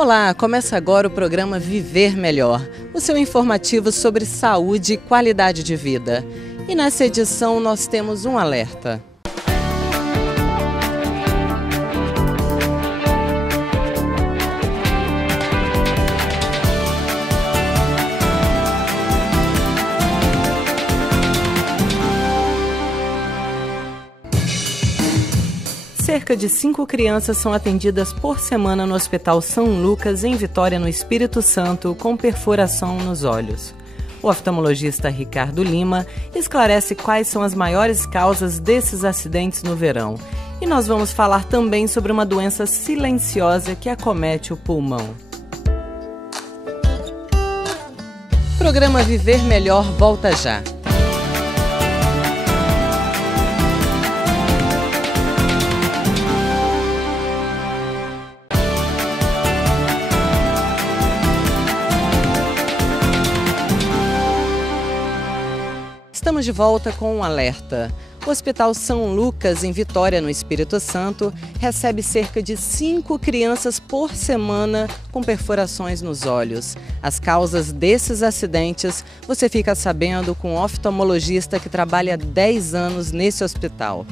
Olá, começa agora o programa Viver Melhor, o seu informativo sobre saúde e qualidade de vida. E nessa edição nós temos um alerta. Cerca de 5 crianças são atendidas por semana no Hospital São Lucas, em Vitória, no Espírito Santo, com perfuração nos olhos. O oftalmologista Ricardo Lima esclarece quais são as maiores causas desses acidentes no verão. E nós vamos falar também sobre uma doença silenciosa que acomete o pulmão. O programa Viver Melhor volta já. Estamos de volta com um alerta. O Hospital São Lucas, em Vitória, no Espírito Santo, recebe cerca de 5 crianças por semana com perfurações nos olhos. As causas desses acidentes você fica sabendo com um oftalmologista que trabalha há 10 anos nesse hospital.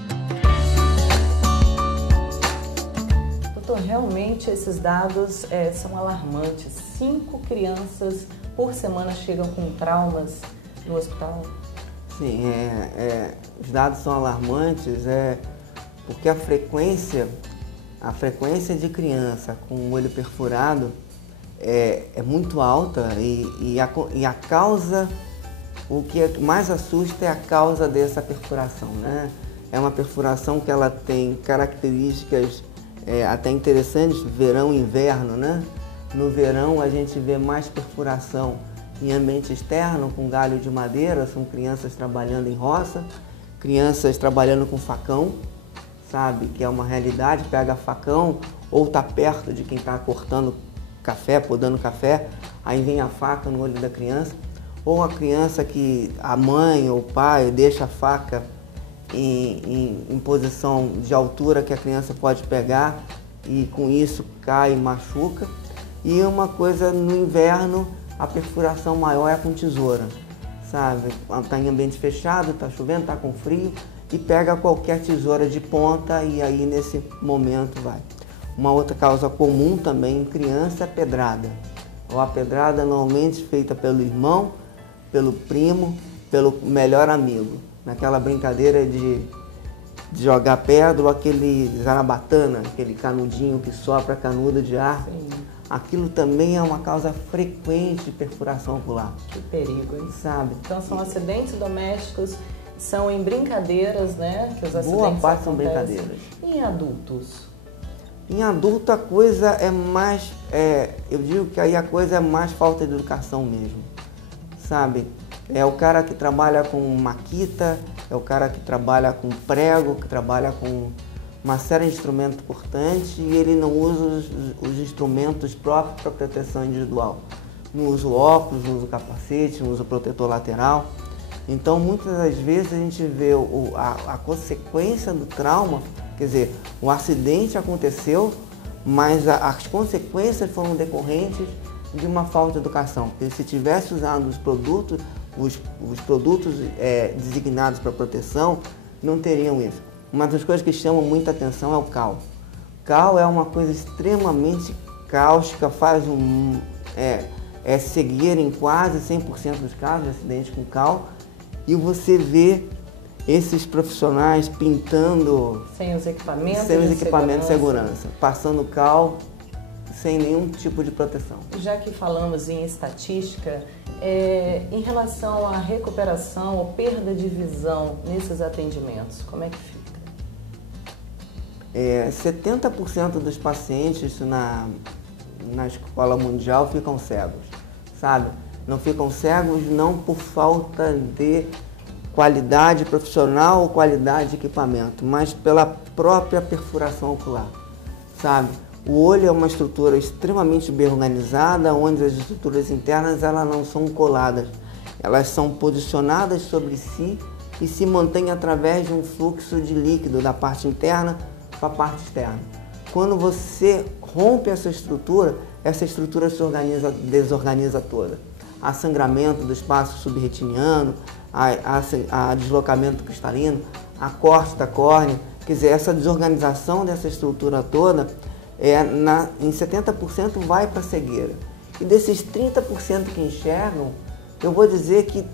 Doutor, realmente esses dados são alarmantes. 5 crianças por semana chegam com traumas no hospital? Sim, os dados são alarmantes, porque a frequência de criança com o olho perfurado é muito alta e a causa, o que mais assusta é a causa dessa perfuração, né? É uma perfuração que ela tem características até interessantes, verão e inverno, né? No verão a gente vê mais perfuração em ambiente externo, com galho de madeira, são crianças trabalhando em roça, crianças trabalhando com facão, sabe, que é uma realidade, pega facão ou está perto de quem está cortando café, podando café, aí vem a faca no olho da criança, ou a criança que a mãe ou o pai deixa a faca em posição de altura que a criança pode pegar e com isso cai e machuca. E uma coisa no inverno, a perfuração maior é com tesoura, sabe? Está em ambiente fechado, está chovendo, está com frio e pega qualquer tesoura de ponta e aí nesse momento vai. Uma outra causa comum também em criança é a pedrada. Ou a pedrada normalmente feita pelo irmão, pelo primo, pelo melhor amigo. Naquela brincadeira de jogar pedra ou aquele zarabatana, aquele canudinho que sopra a canudo de ar. Sim. Aquilo também é uma causa frequente de perfuração ocular. Que perigo, hein? Sabe? Então são acidentes domésticos, são em brincadeiras, né? Que os acidentes boa parte acontecem. São brincadeiras. E em adultos? Em adulto a coisa é mais, eu digo que aí a coisa é mais falta de educação mesmo, sabe? É o cara que trabalha com maquita, é o cara que trabalha com prego, que trabalha com uma série de instrumentos importantes e ele não usa os instrumentos próprios para proteção individual. Não usa o óculos, não usa o capacete, não usa o protetor lateral. Então, muitas das vezes a gente vê a consequência do trauma, quer dizer, o acidente aconteceu, mas as consequências foram decorrentes de uma falta de educação. Porque se tivesse usado os produtos designados para proteção, não teriam isso. Uma das coisas que chama muita atenção é o cal. Cal é uma coisa extremamente cáustica, faz cegueira em quase 100% dos casos de acidente com cal. E você vê esses profissionais pintando sem os equipamentos de segurança, passando cal sem nenhum tipo de proteção. Já que falamos em estatística, em relação à recuperação ou perda de visão nesses atendimentos, como é que fica? 70% dos pacientes na escola mundial ficam cegos, sabe? Não ficam cegos não por falta de qualidade profissional ou qualidade de equipamento, mas pela própria perfuração ocular, sabe? O olho é uma estrutura extremamente bem organizada, onde as estruturas internas elas não são coladas, elas são posicionadas sobre si e se mantêm através de um fluxo de líquido da parte interna para a parte externa. Quando você rompe essa estrutura, essa estrutura se desorganiza toda. Há sangramento do espaço subretiniano, há deslocamento cristalino, há corte da córnea. Quer dizer, essa desorganização dessa estrutura toda, em 70% vai para a cegueira. E desses 30% que enxergam, eu vou dizer que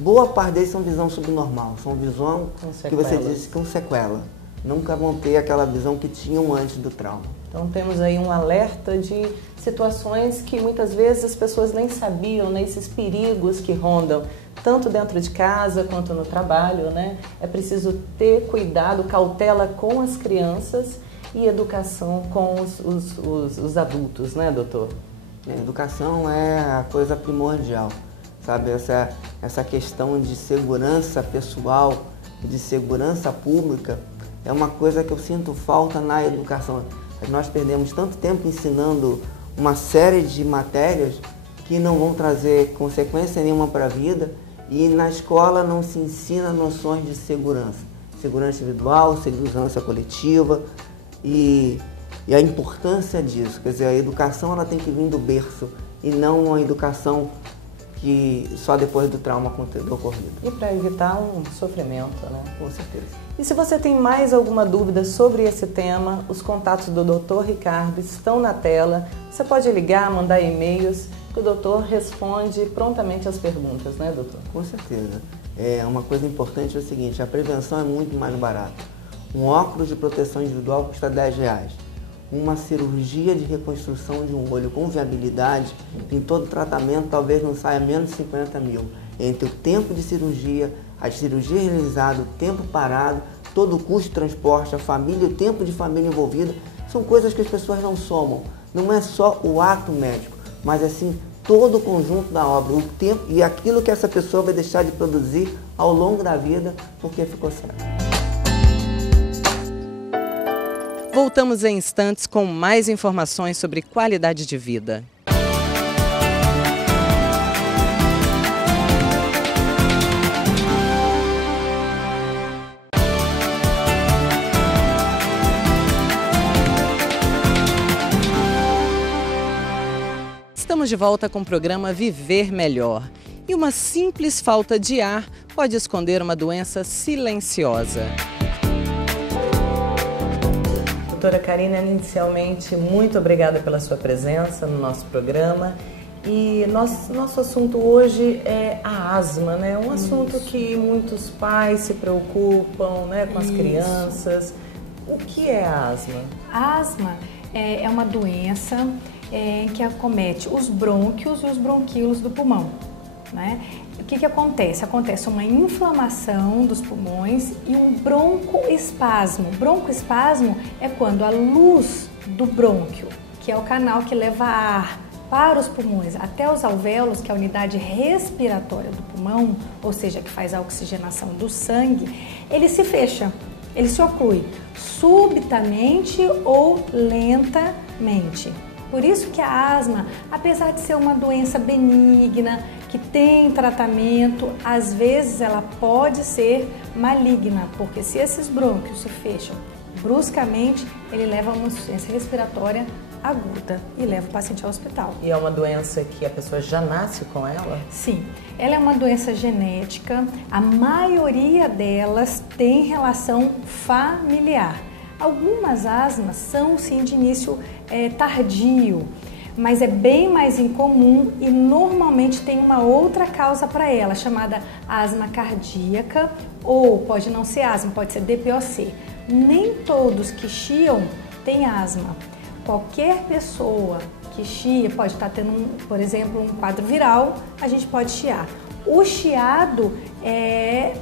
boa parte deles são visão subnormal, são visão que você disse com sequela. Nunca vão ter aquela visão que tinham antes do trauma. Então temos aí um alerta de situações que muitas vezes as pessoas nem sabiam, né? Esses perigos que rondam, tanto dentro de casa quanto no trabalho, né? É preciso ter cuidado, cautela com as crianças e educação com os adultos, né, doutor? A educação é a coisa primordial, sabe? Essa questão de segurança pessoal, de segurança pública, é uma coisa que eu sinto falta na educação. Nós perdemos tanto tempo ensinando uma série de matérias que não vão trazer consequência nenhuma para a vida, e na escola não se ensina noções de segurança. Segurança individual, segurança coletiva e a importância disso. Quer dizer, a educação ela tem que vir do berço e não uma educação que só depois do trauma ocorrido. E para evitar um sofrimento, né? Com certeza. E se você tem mais alguma dúvida sobre esse tema, os contatos do Dr. Ricardo estão na tela. Você pode ligar, mandar e-mails, que o doutor responde prontamente as perguntas, né, doutor? Com certeza. Uma coisa importante é o seguinte, a prevenção é muito mais barata. Um óculos de proteção individual custa R$10. Uma cirurgia de reconstrução de um olho com viabilidade, em todo tratamento, talvez não saia menos de 50 mil. Entre o tempo de cirurgia, a cirurgia realizada, o tempo parado, todo o custo de transporte, a família, o tempo de família envolvida, são coisas que as pessoas não somam. Não é só o ato médico, mas assim, todo o conjunto da obra, o tempo e aquilo que essa pessoa vai deixar de produzir ao longo da vida porque ficou cega. Voltamos em instantes com mais informações sobre qualidade de vida. Estamos de volta com o programa Viver Melhor. E uma simples falta de ar pode esconder uma doença silenciosa. Doutora Karina, inicialmente, muito obrigada pela sua presença no nosso programa. E nosso assunto hoje é a asma, né? Um assunto que muitos pais se preocupam, né, com as crianças. O que é a asma? A asma é uma doença que acomete os brônquios e os bronquíolos do pulmão, né? O que acontece? Acontece uma inflamação dos pulmões e um broncoespasmo. Broncoespasmo é quando a luz do brônquio, que é o canal que leva ar para os pulmões até os alvéolos, que é a unidade respiratória do pulmão, ou seja, que faz a oxigenação do sangue, ele se fecha, ele se oclui subitamente ou lentamente. Por isso que a asma, apesar de ser uma doença benigna, que tem tratamento, às vezes ela pode ser maligna, porque se esses brônquios se fecham bruscamente, ele leva a uma insuficiência respiratória aguda e leva o paciente ao hospital. E é uma doença que a pessoa já nasce com ela? Sim, ela é uma doença genética, a maioria delas tem relação familiar. Algumas asmas são sim de início tardio, mas é bem mais incomum e normalmente tem uma outra causa para ela, chamada asma cardíaca, ou pode não ser asma, pode ser DPOC. Nem todos que chiam têm asma. Qualquer pessoa que chia pode estar tendo, por exemplo, um quadro viral, a gente pode chiar. O chiado é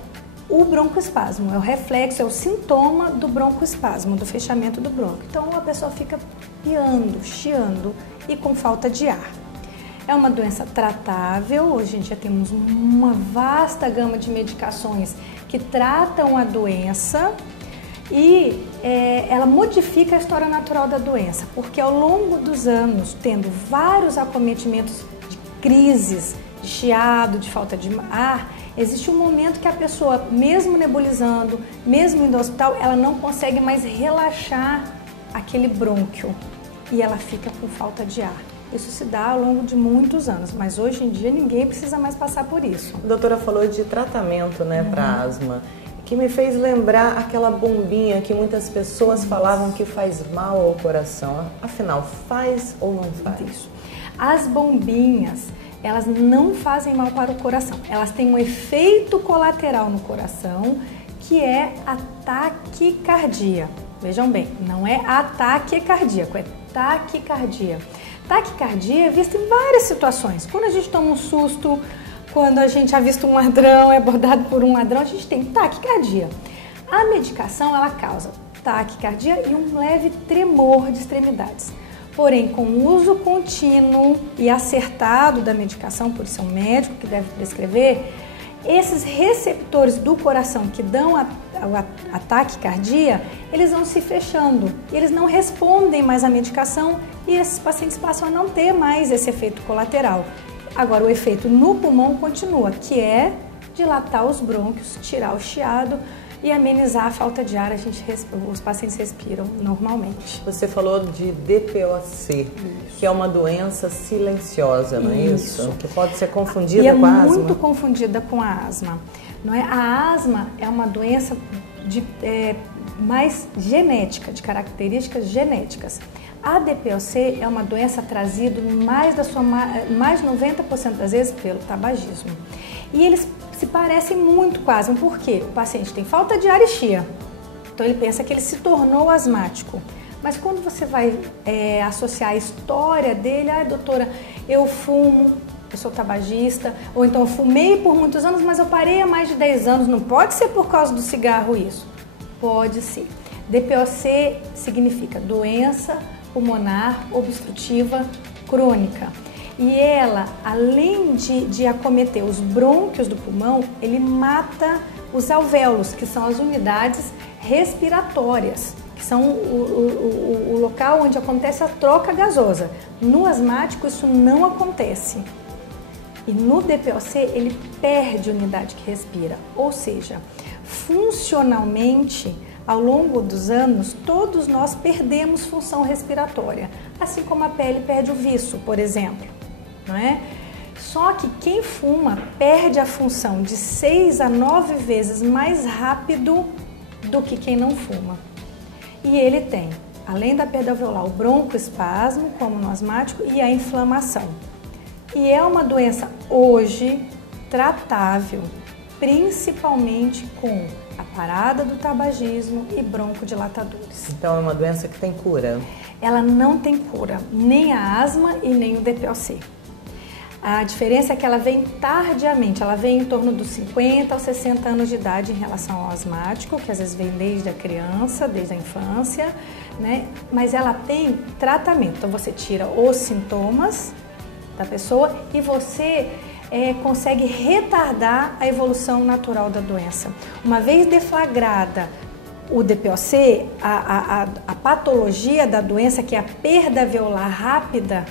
o broncoespasmo, é o reflexo, é o sintoma do broncoespasmo, do fechamento do brônquio. Então a pessoa fica piando, chiando e com falta de ar. É uma doença tratável, hoje em dia temos uma vasta gama de medicações que tratam a doença e ela modifica a história natural da doença, porque ao longo dos anos, tendo vários acometimentos de crises, de chiado, de falta de ar, existe um momento que a pessoa, mesmo nebulizando, mesmo indo ao hospital, ela não consegue mais relaxar aquele brônquio e ela fica com falta de ar. Isso se dá ao longo de muitos anos, mas hoje em dia ninguém precisa mais passar por isso. A doutora falou de tratamento, né, para asma, que me fez lembrar aquela bombinha que muitas pessoas falavam que faz mal ao coração. Afinal, faz ou não faz? Isso. As bombinhas, elas não fazem mal para o coração. Elas têm um efeito colateral no coração, que é a taquicardia. Vejam bem, não é ataque cardíaco, é taquicardia. Taquicardia é vista em várias situações. Quando a gente toma um susto, quando a gente avista um ladrão, é abordado por um ladrão, a gente tem taquicardia. A medicação, ela causa taquicardia e um leve tremor de extremidades. Porém, com o uso contínuo e acertado da medicação, por isso é um médico que deve prescrever, esses receptores do coração que dão a taquicardia, eles vão se fechando, eles não respondem mais à medicação e esses pacientes passam a não ter mais esse efeito colateral. Agora, o efeito no pulmão continua, que é dilatar os brônquios, tirar o chiado e amenizar a falta de ar, os pacientes respiram normalmente. Você falou de DPOC, que é uma doença silenciosa, não é isso? Que pode ser confundida com a asma. E é muito confundida com a asma. Não é? A asma é uma doença mais genética, de características genéticas. A DPOC é uma doença trazida mais de 90% das vezes pelo tabagismo. E eles se parecem muito com a asma, por quê? O paciente tem falta de ar e chia, então ele pensa que ele se tornou asmático. Mas quando você vai associar a história dele, doutora, eu fumo, eu sou tabagista, ou então eu fumei por muitos anos, mas eu parei há mais de 10 anos, não pode ser por causa do cigarro isso? Pode ser. DPOC significa doença pulmonar obstrutiva crônica. E ela, além de acometer os brônquios do pulmão, ele mata os alvéolos, que são as unidades respiratórias, que são o local onde acontece a troca gasosa. No asmático isso não acontece. E no DPOC ele perde a unidade que respira, ou seja, funcionalmente, ao longo dos anos, todos nós perdemos função respiratória, assim como a pele perde o viço, por exemplo, não é? Só que quem fuma perde a função de 6 a 9 vezes mais rápido do que quem não fuma. E ele tem, além da perda alveolar, o broncoespasmo, como no asmático, e a inflamação. E é uma doença hoje tratável, principalmente com a parada do tabagismo e broncodilatadores. Então é uma doença que tem cura? Ela não tem cura, nem a asma e nem o DPOC. A diferença é que ela vem tardiamente, ela vem em torno dos 50 aos 60 anos de idade em relação ao asmático, que às vezes vem desde a criança, desde a infância, né? Mas ela tem tratamento, então você tira os sintomas da pessoa e você consegue retardar a evolução natural da doença. Uma vez deflagrada o DPOC, a patologia da doença, que é a perda alveolar rápida,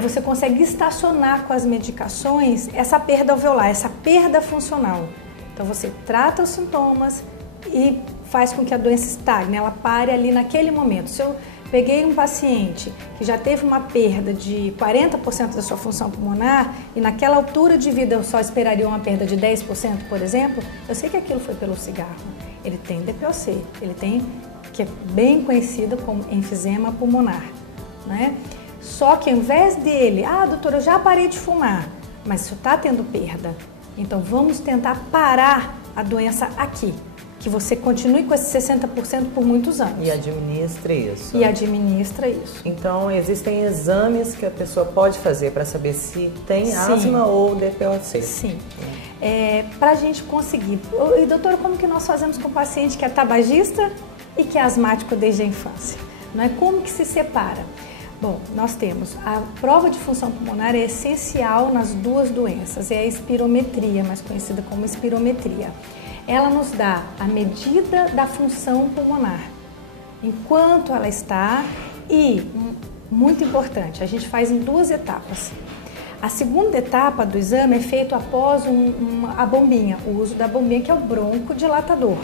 você consegue estacionar com as medicações essa perda alveolar, essa perda funcional. Então você trata os sintomas e faz com que a doença estagne, ela pare ali naquele momento. Se eu peguei um paciente que já teve uma perda de 40% da sua função pulmonar e naquela altura de vida eu só esperaria uma perda de 10%, por exemplo, eu sei que aquilo foi pelo cigarro. Ele tem DPOC, ele tem, que é bem conhecido como enfisema pulmonar, né? Só que ao invés dele, doutora, eu já parei de fumar, mas isso está tendo perda, então vamos tentar parar a doença aqui. Que você continue com esse 60% por muitos anos. E administre isso. E administra isso. Então, existem exames que a pessoa pode fazer para saber se tem asma ou DPOC. Sim. Para a gente conseguir. E doutora, como que nós fazemos com o paciente que é tabagista e que é asmático desde a infância? Não é? Como que se separa? Bom, nós temos a prova de função pulmonar, é essencial nas duas doenças, é a espirometria, mais conhecida como espirometria. Ela nos dá a medida da função pulmonar, enquanto ela está, e, muito importante, a gente faz em 2 etapas. A segunda etapa do exame é feita após a bombinha, o uso da bombinha, que é o broncodilatador.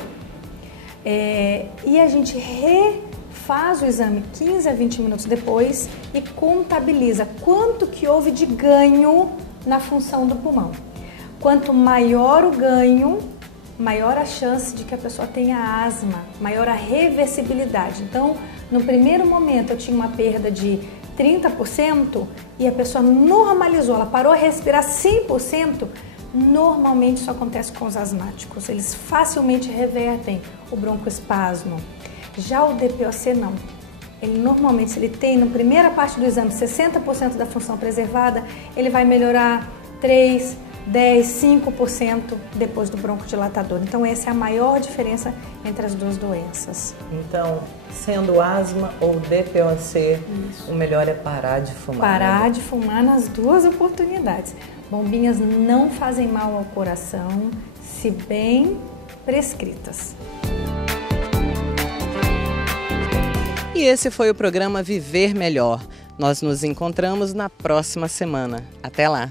E a gente faz o exame 15 a 20 minutos depois e contabiliza quanto que houve de ganho na função do pulmão. Quanto maior o ganho, maior a chance de que a pessoa tenha asma, maior a reversibilidade. Então, no primeiro momento eu tinha uma perda de 30% e a pessoa normalizou, ela parou a respirar 100%, normalmente isso acontece com os asmáticos. Eles facilmente revertem o broncoespasmo. Já o DPOC não. Ele normalmente, se ele tem na primeira parte do exame 60% da função preservada, ele vai melhorar 3%, 10%, 5% depois do broncodilatador. Então essa é a maior diferença entre as duas doenças. Então, sendo asma ou DPOC, o melhor é parar de fumar. Parar de fumar nas duas oportunidades. Bombinhas não fazem mal ao coração, se bem prescritas. E esse foi o programa Viver Melhor. Nós nos encontramos na próxima semana. Até lá!